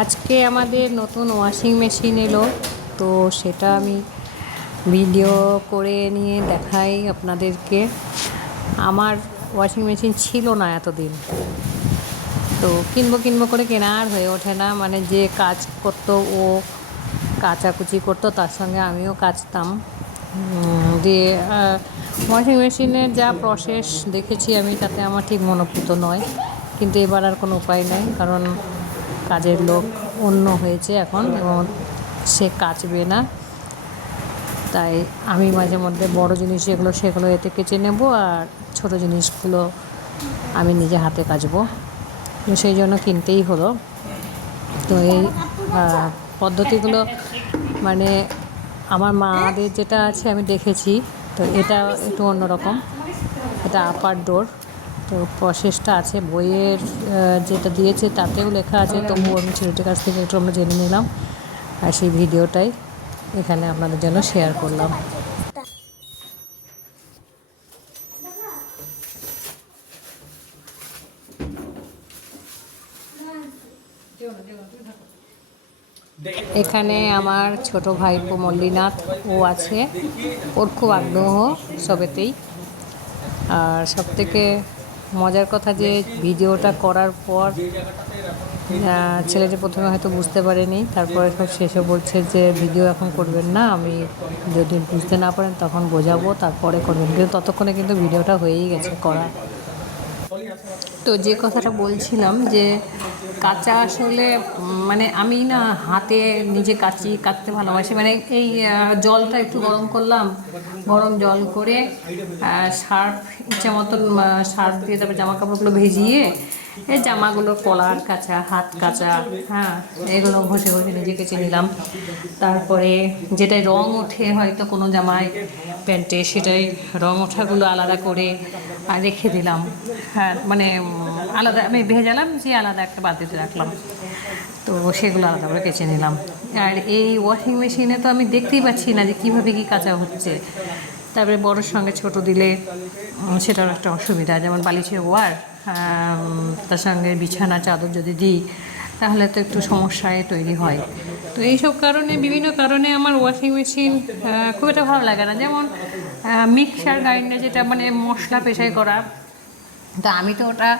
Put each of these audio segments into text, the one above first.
আজকে আমাদের নতুন ওয়াশিং মেশিন এলো, তো সেটা আমি ভিডিও করে নিয়ে দেখাই আপনাদেরকে। আমার ওয়াশিং মেশিন ছিল না এতদিন। তো কিনবো কিনবো করে কেনা আর হয়ে ওঠে না মানে যে কাজ করতো ও কাচাকুচি করতো, তার সঙ্গে আমিও কাচতাম। দিয়ে ওয়াশিং মেশিনের যা প্রসেস দেখেছি আমি, তাতে আমার ঠিক মনোভূত নয়। কিন্তু এবার আর কোনো উপায় নেই, কারণ কাজের লোক অন্য হয়েছে এখন এবং সে কাচবে না। তাই আমি মাঝে মধ্যে বড় জিনিস যেগুলো সেগুলো এতে কেচে নেব আর ছোট জিনিসগুলো আমি নিজে হাতে কাচবো। সেই জন্য কিনতেই হলো। তো এই পদ্ধতিগুলো মানে আমার মাদের যেটা আছে আমি দেখেছি, তো এটা একটু অন্যরকম। এটা আপার ডোর তো প্রসেসটা আছে, বইয়ের যেটা দিয়েছে তাতেও লেখা আছে, তবুও আমি ছেলেটির কাছ থেকে একটু আমরা জেনে নিলাম। আর সেই ভিডিওটাই এখানে আপনাদের জন্য শেয়ার করলাম। এখানে আমার ছোট ভাইপো মল্লিনাথ, ও আছে। ওর খুব আগ্রহ সবেতেই। আর সব থেকে মজার কথা যে ভিডিওটা করার পর ছেলেটি প্রথমে হয়তো বুঝতে পারেনি, তারপরে সব শেষে বলছে যে, ভিডিও এখন করবেন না, আমি যদি বুঝতে না পারেন তখন বোঝাবো, তারপরে করবেন। কিন্তু ততক্ষণে কিন্তু ভিডিওটা হয়েই গেছে করা তো যে কথাটা বলছিলাম যে কাঁচা আসলে মানে আমি না হাতে নিজে কাচি, কাটতে ভালোবাসি। মানে এই জলটা একটু গরম করলাম, গরম জল করে সার্ফ, ইচ্ছা মতন সার্ফ দিয়ে তারপর জামা কাপড়গুলো ভেজিয়ে এই জামাগুলো কলার কাঁচা, হাত কাঁচা হ্যাঁ এগুলো ঘষে ঘষে নিজে কেচে নিলাম। তারপরে যেটাই রং ওঠে হয়তো কোনো জামায় প্যান্টে, সেটাই রং ওঠাগুলো আলাদা করে আর রেখে দিলাম। হ্যাঁ মানে আলাদা, আমি ভেজালাম যে আলাদা একটা বালতিতে রাখলাম। তো সেগুলো আলাদা করে কেচে নিলাম। আর এই ওয়াশিং মেশিনে তো আমি দেখতেই পাচ্ছি না যে কীভাবে কী কাঁচা হচ্ছে। তারপরে বড়োর সঙ্গে ছোট দিলে সেটার একটা অসুবিধা, যেমন বালিশের ওয়ার তার সঙ্গে বিছানা, চাদর যদি দিই, তাহলে তো একটু সমস্যায় তৈরি হয়। তো এইসব কারণে, বিভিন্ন কারণে আমার ওয়াশিং মেশিন খুব একটা ভালো লাগে না। যেমন মিক্সার গ্রাইন্ডার যেটা মানে মশলা পেশাই করা, তা আমি তো ওটা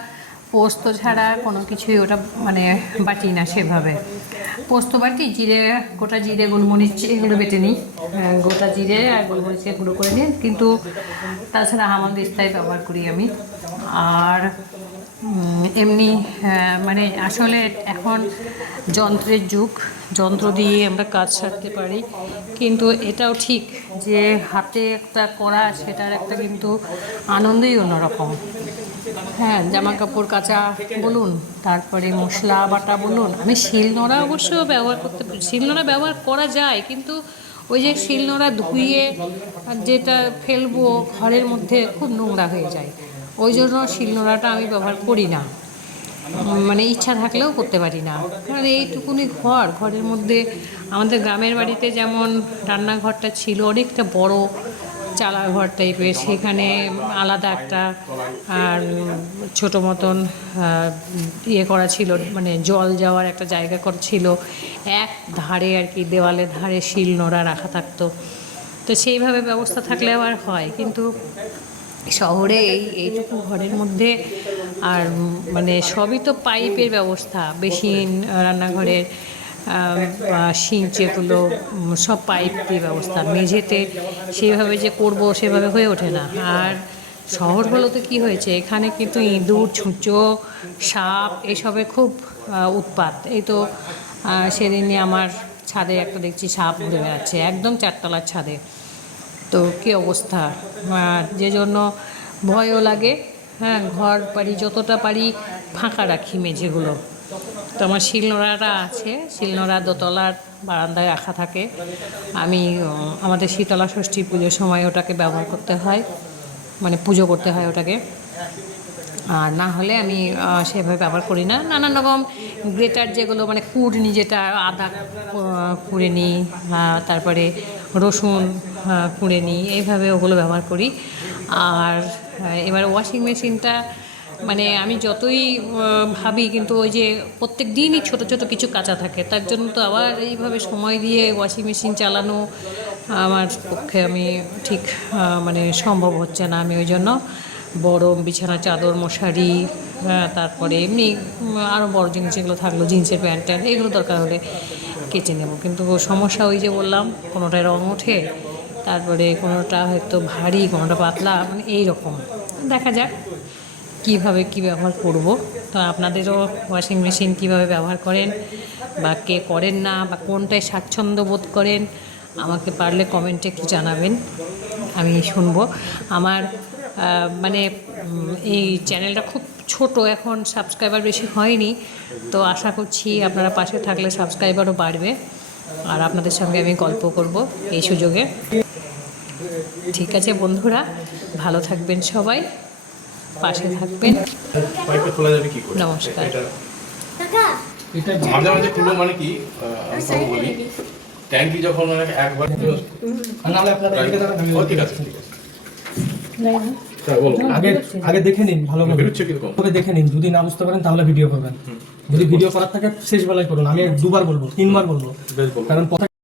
পোস্ত ছাড়া কোনো কিছুই ওটা মানে বাটি না সেভাবে। পোস্ত বাটি, জিরে, গোটা জিরে, গোলমরিচ এগুলো বেটে নিই। গোটা জিরে আর গোলমরিচ এগুলো করে নিই। কিন্তু তাছাড়া হামাল দিস্তায় ব্যবহার করি আমি। আর এমনি মানে আসলে এখন যন্ত্রের যুগ। যন্ত্র দিয়ে আমরা কাজ সারতে পারি। কিন্তু এটাও ঠিক যে হাতে একটা করা সেটার একটা কিন্তু আনন্দই অন্যরকম। হ্যাঁ জামা কাপড় কাচা বলুন, তারপরে মশলা বাটা বলুন। আমি শিলনোড়া অবশ্য ব্যবহার করতে শিলনোড়া ব্যবহার করা যায়, কিন্তু ওই যে শিলনোড়া ধুয়ে যেটা ফেলব, ঘরের মধ্যে খুব নোংরা হয়ে যায়। ওই জন্য শিলনোড়াটা আমি ব্যবহার করি না। মানে ইচ্ছা থাকলেও করতে পারি না। কারণ এইটুকুনি ঘর, ঘরের মধ্যে আমাদের গ্রামের বাড়িতে যেমন রান্নাঘরটা ছিল, অনেকটা বড় চালা ঘর টাইপের সেখানে আলাদা একটা, আর ছোট মতন ইয়ে করা ছিল মানে জল যাওয়ার একটা জায়গা ছিল। এক ধারে আর কি দেওয়ালের ধারে শিল নোড়া রাখা থাকতো। তো সেইভাবে ব্যবস্থা থাকলে আবার হয়, কিন্তু শহরে এই, এইটুকু ঘরের মধ্যে আর মানে সবই তো পাইপের ব্যবস্থা, বেসিন, রান্নাঘরের সিঁচ যেগুলো সব পাইপ দিয়ে ব্যবস্থা, মেঝেতে সেভাবে যে করব সেভাবে হয়ে ওঠে না। আর শহরগুলোতে কি হয়েছে, এখানে কিন্তু ইঁদুর, ছুঁচো, সাপ, এসবে খুব উৎপাত। এই তো সেদিনই আমার ছাদে একটা দেখছি সাপ ঘুরে বেড়াচ্ছে, একদম চারতলার ছাদে। তো কী অবস্থা? যে জন্য ভয়ও লাগে হ্যাঁ ঘর বাড়ি যতটা পারি ফাঁকা রাখি মেঝেগুলো। তো আমার শিলনোড়াটা আছে। শিলনোড়া দোতলার বারান্দায় রাখা থাকে। আমি আমাদের শীতলা ষষ্ঠী পুজোর সময় ওটাকে ব্যবহার করতে হয়। মানে পুজো করতে হয় ওটাকে। আর না হলে আমি সেভাবে ব্যবহার করি না। নানান রকম গ্রেটার যেগুলো মানে কুড়নি যেটা, আদা কুড়ে নিই তারপরে রসুন কুড়ে নিই এইভাবে ওগুলো ব্যবহার করি। আর এবার ওয়াশিং মেশিনটা মানে আমি যতই ভাবি কিন্তু ওই যে প্রত্যেক দিনই ছোট ছোট কিছু কাঁচা থাকে, তার জন্য তো আবার এইভাবে সময় দিয়ে ওয়াশিং মেশিন চালানো আমার পক্ষে আমি ঠিক মানে সম্ভব হচ্ছে না আমি ওই জন্য। বড় বিছানা, চাদর, মশারি তারপরে এমনি আরও বড় জিনিস যেগুলো থাকল, জিন্সের প্যান্ট ট্যান্ট, এগুলো দরকার হলে কেচে নেব। কিন্তু সমস্যা ওই যে বললাম, কোনোটায় রং ওঠে, তারপরে কোনোটা হয়তো ভারী, কোনোটা পাতলা মানে এই রকম দেখা যাক। কীভাবে কি ব্যবহার করব? তো আপনাদেরও ওয়াশিং মেশিন কীভাবে ব্যবহার করেন? বা কে করেন না? বা কোনটায় স্বাচ্ছন্দ্য বোধ করেন? আমাকে পারলে কমেন্টে একটু জানাবেন? আমি শুনব। আমার মানে এই চ্যানেলটা খুব ছোট এখন সাবস্ক্রাইবার বেশি হয়নি। তো আশা করছি আপনারা পাশে থাকলে সাবস্ক্রাইবারও বাড়বে। আর আপনাদের সঙ্গে আমি গল্প করব এই সুযোগে। ঠিক আছে বন্ধুরা, ভালো থাকবেন সবাই। পাশে থাকবেন। খোলা যাবে কি করে? নমস্কার। এটা- মাঝে মাঝে খুলবো মানে কি? আমি বলি। ট্যাঙ্কি যখন একবার ঠিক আছে ঠিক আছে। হ্যাঁ, আগে আগে দেখে নিন ভালোভাবে বেরোচ্ছে করে দেখে নিন যদি না বুঝতে পারেন তাহলে ভিডিও করবেন। যদি ভিডিও করার থাকে শেষ বেলায় করুন। আমি দুবার বলব তিনবার বলব। কারণ কথা